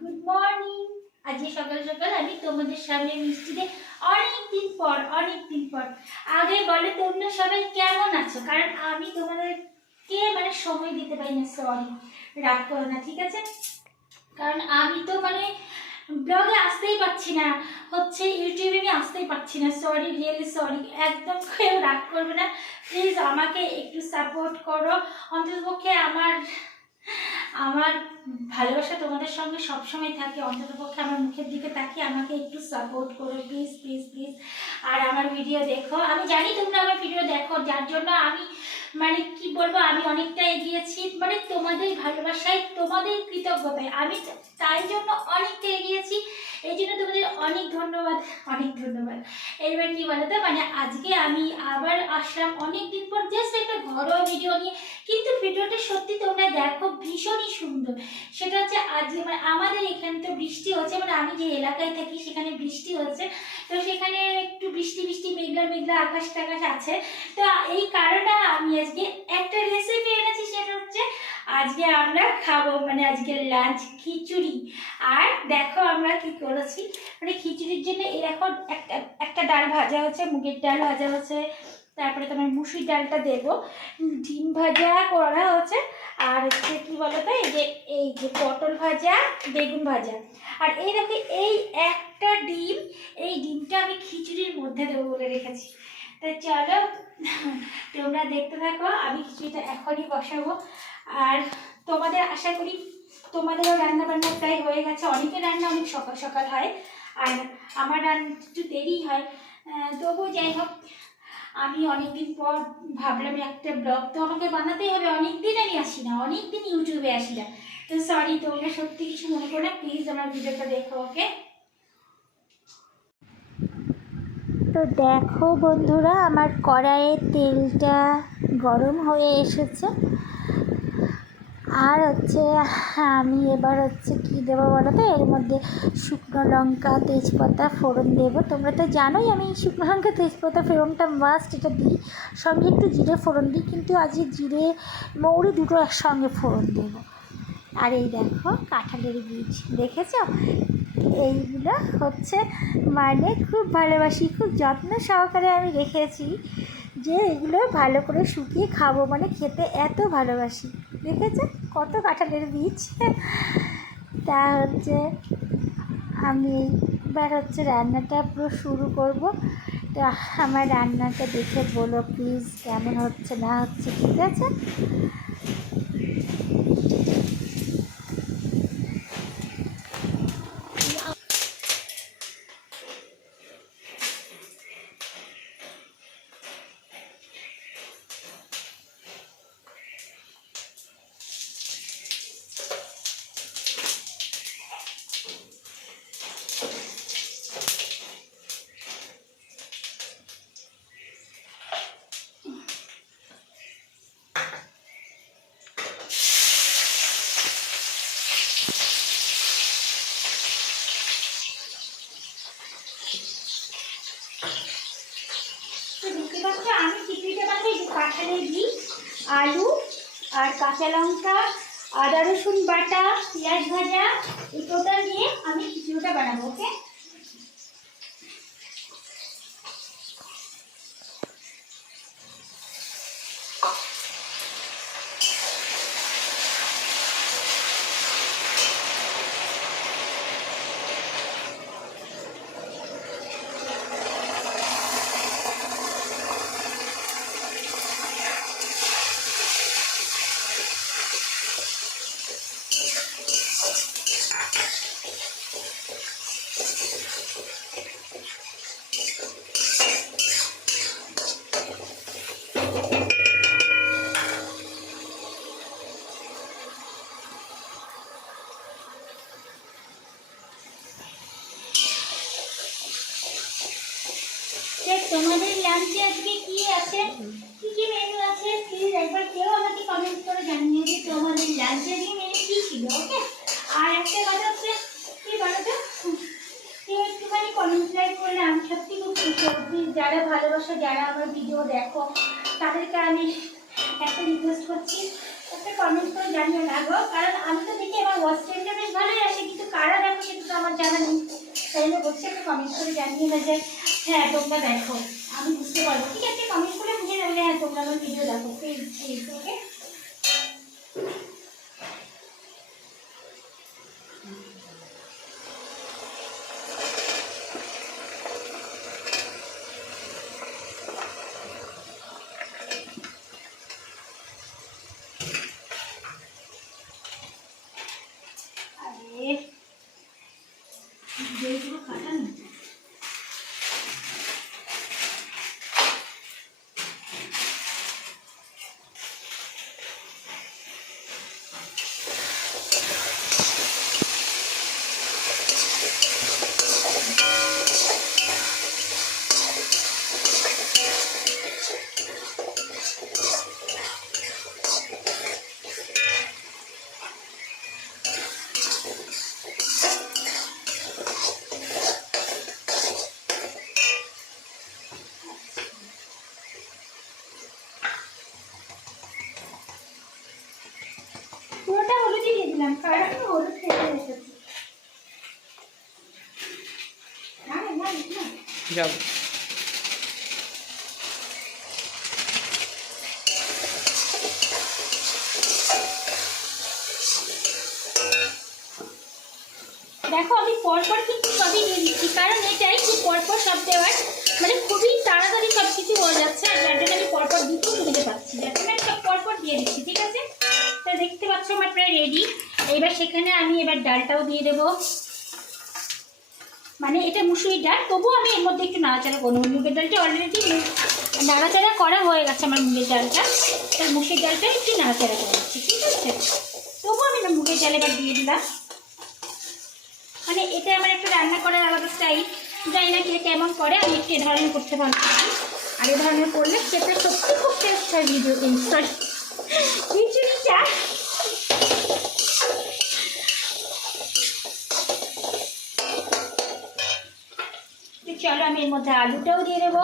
Good morning আজকে সকাল সকাল আমি তোমাদের সামনে মিষ্টিতে অনেক দিন পর অনেক দিন পর। আগে বলে তোমরা সবাই কেমন আছো? কারণ আমি তোমাদেরকে মানে সময় দিতে পারি না সরি রাগ করো না, ঠিক আছে? কারণ আমি তো মানে ব্লগে আসতেই পারছি না। হচ্ছে ইউটিউবে আমি আসতেই পারছি না সরি রিয়েলি সরি একদম কেউ রাগ করবে না। প্লিজ আমাকে একটু সাপোর্ট করো। অন্ততপক্ষে আমার আমার ভালোবাসা তোমাদের সঙ্গে সবসময় থাকে, অন্ততপক্ষে আমার মুখের দিকে তাকিয়ে আমাকে একটু সাপোর্ট করো প্লিজ প্লিজ প্লিজ আর আমার ভিডিও দেখো। আমি জানি তোমরা আমার ভিডিও দেখো, যার জন্য আমি মানে কি বলব, আমি অনেকটা এগিয়েছি। মানে তোমাদের ভালোবাসায়, তোমাদের কৃতজ্ঞতায় আমি তাই জন্য অনেকটা এগিয়েছি। এই জন্য তোমাদের অনেক ধন্যবাদ অনেক ধন্যবাদ। এবার কি বলতো মানে আজকে আমি আবার আসলাম অনেক দিন পর জাস্ট একটা ঘরোয়া ভিডিও নিয়ে। কিন্তু ভিডিওটা সত্যি তোমরা দেখো ভীষণই সুন্দর। সেটা হচ্ছে আজকে মানে আমাদের এখানে তো বৃষ্টি হচ্ছে মানে আমি যে এলাকায় থাকি সেখানে বৃষ্টি হচ্ছে। তো সেখানে একটু বৃষ্টি বৃষ্টি, মেঘলা মেঘলা আকাশ টাকাশ আছে। তো এই কারণে আমি আজকে একটা রেসিপি এনেছি, সেটা হচ্ছে আজকে আমরা খাব মানে আজকে লাঞ্চ খিচুড়ি। আর দেখো আমরা কি করেছি মানে খিচুড়ির জন্য এরকম একটা একটা ডাল ভাজা হচ্ছে, মুগের ডাল ভাজা হচ্ছে তারপরে তোমার মুসুর ডালটা দেবো। ডিম ভাজা করা হচ্ছে আর হচ্ছে কি বলতো, এই যে এই যে পটল ভাজা, বেগুন ভাজা। আর এই দেখো, এই একটা ডিম, এই ডিমটা আমি খিচুড়ির মধ্যে দেবো বলে রেখেছি। তো চলো, তোমরা দেখতে থাকো, আমি খিচুড়িটা এখনই বসাবো। আর তোমাদের আশা করি, তোমাদেরও রান্না বান্না প্রায় হয়ে গেছে। অনেকের রান্না অনেক সকাল সকাল হয়, আর আমার রান্না একটু দেরি হয়। তবুও যাই হোক আমি অনেকদিন পর ভাবলাম একটা ব্লগ, তো আমাকে বানাতেই হবে। অনেকদিন আমি আসি না, অনেকদিন ইউটিউবে আসি না। তো সরি তোমরা সত্যি কিছু মনে করো না? প্লিজ আমার ভিডিওটা দেখো ওকে তো দেখো বন্ধুরা, আমার কড়াইয়ের তেলটা গরম হয়ে এসেছে। আর হচ্ছে, আমি এবার হচ্ছে কি দেবো বলো তো? এর মধ্যে শুকনো লঙ্কা, তেজপাতা, ফোড়ন দেবো। তোমরা তো জানোই আমি শুকনো লঙ্কা, তেজপাতা, ফোড়নটা মাস্ট এটা দিই। সঙ্গে একটু জিরে ফোড়ন দিই, কিন্তু আজকে জিরে, মৌরি দুটো একসঙ্গে ফোড়ন দেবো। আর এই দেখো, কাঁঠালের বীজ, দেখেছ? এইগুলো হচ্ছে মানে খুব ভালোবাসি, খুব যত্ন সহকারে আমি রেখেছি যে এগুলো ভালো করে শুকিয়ে খাব। মানে খেতে এত ভালোবাসি। দেখেছ? কত কাঁঠালের বীজ? তা হচ্ছে আমি এবার হচ্ছে রান্নাটা পুরো শুরু করব। তো আমার রান্নাটা দেখে বলো প্লিজ কেমন হচ্ছে, না হচ্ছে, ঠিক আছে তো দেখতে পাচ্ছ আমি খিচুড়িটা বানাবো এই যে কাঁঠালের বীজ আলু আর কাঁচা লঙ্কা, আদা রসুন বাটা, পেঁয়াজ ভাজা, এই টোটাল নিয়ে আমি খিচুড়িটা বানাবো, ওকে দেখ তোমাদের লাঞ্চে আজকে কি আছে কি কি মেনু আছে প্লিজ একবার কেউ আমাকে কমেন্ট করে জানিয়ে যে তোমাদের লাঞ্চে আজকে মেনু কি ছিল ওকে আর একটা কথা হচ্ছে কি বলো তো কেউ একটুখানি কমেন্ট লাইক করলে আমি সত্যি খুব খুশি হব। Please, যারা ভালোবাসো, যারা আমার ভিডিও দেখো, তাদেরকে আমি একটা রিকোয়েস্ট করছি, একটা কমেন্ট করে জানিও না গো, কারণ আমি তো দেখি আমার ওয়াচফ্যান্ডেশ ভালোই আসে, কিন্তু ওয়াচ টাইমটা তো আমার জানা নেই। তাই জন্য বলছি একটা কমেন্ট করে জানিয়ে না যে হ্যাঁ তোমরা দেখো, আমি বুঝতে পারব। ঠিক আছে কমেন্ট করে বুঝে যাবে হ্যাঁ তোমরা আমার ভিডিও দেখো প্লিজ প্লিজ ওকে দিলাম কারণ হলুদ খেতে এসেছি যাও দেখো আমি পরপর কিন্তু সবই দিয়ে দিচ্ছি কারণ এটাই যে পরপর সব দেওয়ার মানে খুবই তাড়াতাড়ি সব কিছু হয়ে যাচ্ছে। আর যার জন্য আমি পরপর দিতেও সুবিধে পাচ্ছি যার জন্য আমি সব পরপর দিয়ে দিচ্ছি ঠিক আছে? তা দেখতে পাচ্ছ আমার প্রায় রেডি এবার সেখানে আমি এবার ডালটাও দিয়ে দেবো। মানে এটা মুসুরির ডাল, তবুও আমি এর মধ্যে একটু নাড়াচাড়া করব। মুগের ডালটা অলরেডি নাড়াচাড়া করা হয়ে গেছে আমার মুগের ডালটা। তার মুসুরির ডালটা একটু নাড়াচাড়া করে দিচ্ছি ঠিক আছে? তবুও আমি মুগের ডাল এবার দিয়ে দিলাম। মানে এটা আমার একটা রান্না করার আলাদা স্টাইল জানি না কে কেমন করে, আমি একটু এ ধরনের করতে পারছি আর এ ধরনের করলে সেটা সত্যি খুব টেস্ট হয় ভিডিও চলো আমি এর মধ্যে আলুটাও দিয়ে দেবো।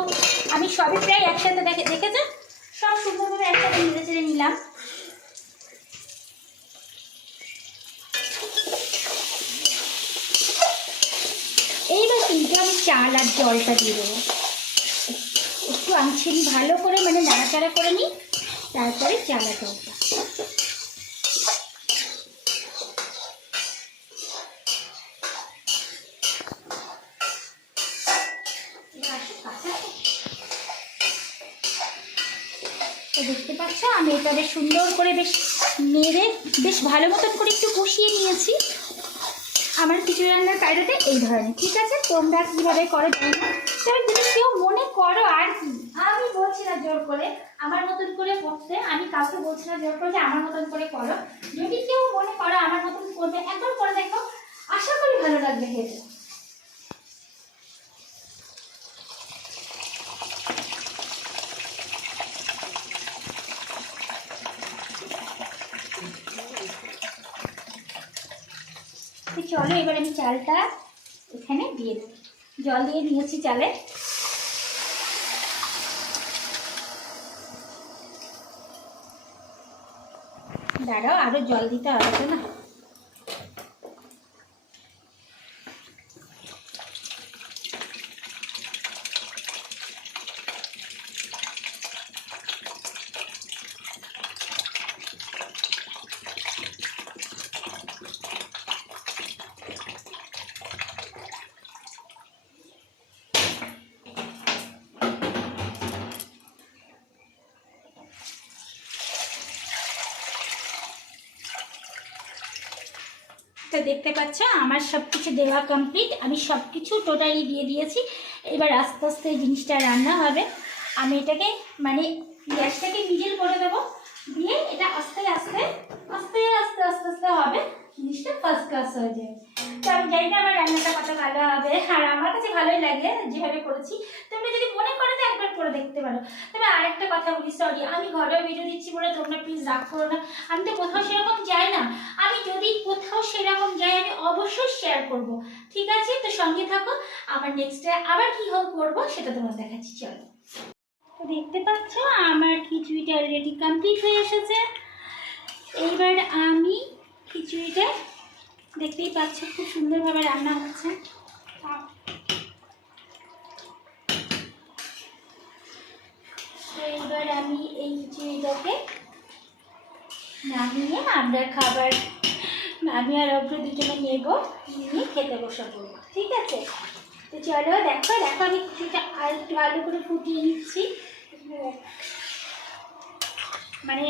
আমি সবই প্রায় একসাথে দেখে দেখেছ? সব সুন্দরভাবে একসাথে মিলে ছেড়ে নিলাম। এইবার কিন্তু আমি চাল আর জলটা দিয়ে দেবো। একটু আঁচড়ি ভালো করে মানে নাড়াচাড়া করে নিই। তারপরে চাল জলটা দেখতে পাচ্ছ, আমি এটা বেশ সুন্দর করে বেশ নেড়ে বেশ ভালো মতন করে একটু কষিয়ে নিয়েছি। আমার কিছু রান্নার কায়দাতে এই ধরনের, ঠিক আছে? তোমরা কীভাবে করো জানি না। তবে যদি কেউ মনে করো আর কি। আমি বলছি না জোর করে। আমার মতন করে করতে আমি কাউকে বলছি না জোর করে আমার মতন করে করো। যদি কেউ মনে করো আমার মতন করবে, একবার করে দেখো, আশা করি ভালো লাগবে তো চলো, এবার আমি চালটা এখানে দিয়ে দেবো। জল দিয়ে নিয়েছি চালে। দাঁড়াও আরও জল দিতে হবে তো না? তো দেখতে পাচ্ছ, আমার সব কিছু দেওয়া কমপ্লিট আমি সব কিছু টোটালি দিয়ে দিয়েছি। এবার আস্তে আস্তে জিনিসটা রান্না হবে। আমি এটাকে মানে গ্যাসটাকে মিডিল করে দেবো। দিয়ে এটা আস্তে আস্তে আস্তে আস্তে আস্তে আস্তে হবে। জিনিসটা ফার্স্ট ক্লাস হয়ে তো আমি জানি না আমার রান্নাটা কত ভালো হবে। আর আমার কাছে ভালোই লাগে যেভাবে করেছি। তোমরা যদি মনে করো তো একবার করে দেখতে পারো। তবে আরেকটা কথা বলি সরি আমি ঘরেও ভিডিও দিচ্ছি বলে তোমরা প্লিজ রাগ করো না। আমি তো কোথাও সেরকম যাই না। আমি যদি কোথাও সেরকম যাই, আমি অবশ্যই শেয়ার করব। ঠিক আছে? তো সঙ্গে থাকো। আবার নেক্সট ডে আবার কী হোক করব, সেটা তোমার দেখাচ্ছি। চলো। দেখতে পাচ্ছ, আমার খিচুড়িটা অলরেডি কমপ্লিট হয়ে এসেছে। এইবার আমি খিচুড়িটা দেখতেই পাচ্ছ খুব সুন্দরভাবে রান্না হচ্ছে। তো এবার আমি এই চিড়িটাকে নামিয়ে আমরা খাবার, আমি আর অভ্র দুজনে নেব, নিয়ে খেতে বসে পড়ব, ঠিক আছে? তো চলো, দেখো দেখো, আমি কিছুটা একটু আলু করে ফুটিয়ে নিচ্ছি। মানে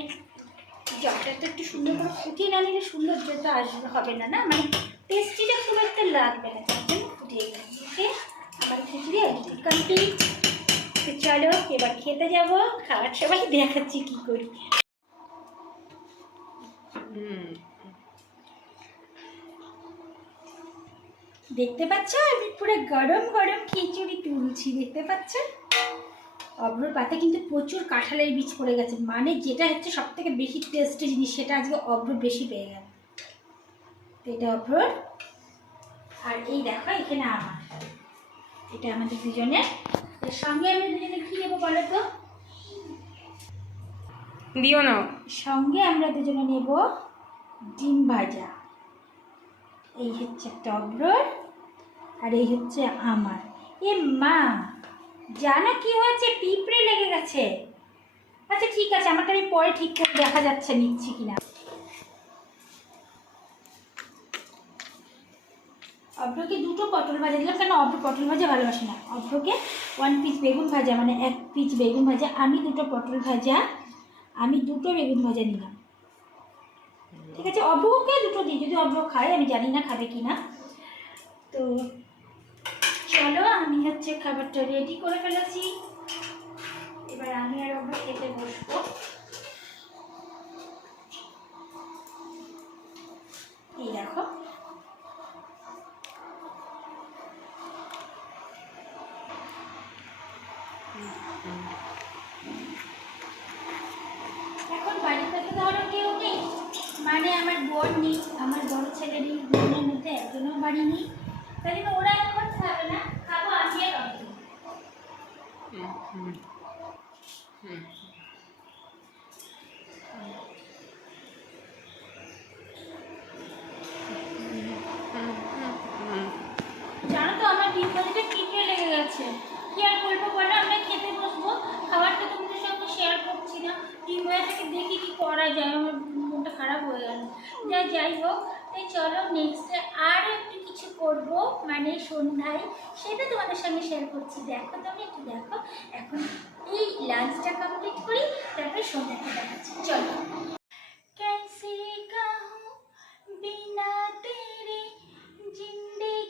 জলটা তো একটু সুন্দর করে ফুটিয়ে না নিলে সৌন্দর্যটা আসবে হবে না না? মানে টেস্টিটা খুব একটা লাগবে না তার জন্য ফুটিয়ে ওকে? আমার খিচুড়ি একদম কমপ্লিট তো চলো এবার খেতে যাব খাওয়ার সময় দেখাচ্ছি কী করি। দেখতে পাচ্ছ? আমি পুরো গরম গরম খিচুড়ি তুলছি দেখতে পাচ্ছ? অভ্রর পাতে কিন্তু প্রচুর কাঁঠালের বীজ পড়ে গেছে। মানে যেটা হচ্ছে সব থেকে বেশি টেস্টি জিনিস সেটা আজকে অভ্র বেশি পেয়ে গেল তো এটা অভ্রর। আর এই দেখো এখানে আমার এটা আমাদের দুজনের। এর সঙ্গে আমি দুজনে কি নেব বলো তো? দিও না। সঙ্গে আমরা দুজনে নেব ডিম ভাজা। এই হচ্ছে একটা অগ্রর আর এই হচ্ছে আমার। এ মা জানো কি হয়েছে? পিঁপড়ে লেগে গেছে। আচ্ছা ঠিক আছে, আমাকে আমি পরে ঠিক করে দেখা যাচ্ছে, নিচ্ছি কিনা। অভ্রকে দুটো পটল ভাজা দিলাম, কেন অভ্র পটল ভাজা ভালোবাসে না? অভ্রকে ওয়ান পিস বেগুন ভাজা মানে এক পিস বেগুন ভাজা, আমি দুটো পটল ভাজা, আমি দুটো বেগুন ভাজা নিলাম। ঠিক আছে, অভ্রকে দুটো দিই, যদি অভ্র খায়, আমি জানি না খাবে কি না তো চলো, আমি হচ্ছে খাবারটা রেডি করে ফেলেছি। এবার আমি আর অভ্র খেতে বসবো। এই দেখো। এখন বাড়িতে ধরো কেউ নেই। মানে আমার বোন নেই, আমার বড় ছেলে নেই, বোনের মধ্যে একজনও বাড়ি নেই। তাই ওরা এখন জানো তো আমার ডিম ভাজিটা পিঁপড়ে লেগে গেছে কি আর বলব বলো আমরা খেতে বসবো খাবারটা তোমাদের সঙ্গে শেয়ার করছি না ভাজাটাকে দেখি কি করা যায় আমার মনটা খারাপ হয়ে গেল যাই যাই হোক তাই চলো নেক্সটে আরও একটু কিছু করব মানে সন্ধ্যায় সেটা তোমাদের সঙ্গে শেয়ার করছি দেখো তুমি একটু দেখো এখন এই লাঞ্চটা কমপ্লিট করি তারপরে সন্ধ্যাটা দেখাচ্ছি চলো कैसे कहूँ बिना तेरे जिंदगी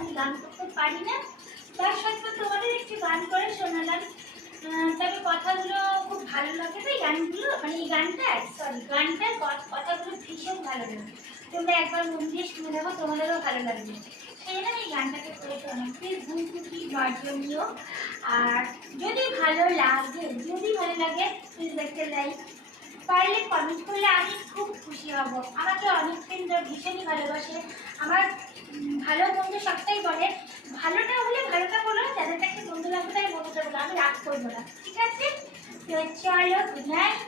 আমি গান করতে পারি না। তার সত্ত্বেও তোমাদের একটু গান করে শোনালাম। তবে কথাগুলো খুব ভালো লাগে তো এই গানগুলো? মানে এই গানটা সরি গানটার কথাগুলো ভীষণ ভালো লাগে। তোমরা একবার মন দিয়ে শুনে দেখো, তোমাদেরও ভালো লাগবে। সেই জন্য এই গানটাকে করে শোনাম প্লিজ, ভুল ত্রুটি মার্জনীয়। আর যদি ভালো লাগে, যদি ভালো লাগে প্লিজ একটা লাইক পারলে কমেন্ট করলে আমি খুব খুশি হব। আমাকে অনেক ফ্রেন্ড ভীষণই ভালোবাসে। আমার ভালো বন্ধু সবটাই বলে, ভালোটা হলে ভালোটা বলো, যাদের কাছে বন্ধু লাগবে তাই বন্ধুটা বলো। আমি রাগ করব না। ঠিক আছে? চলো গুড নাইট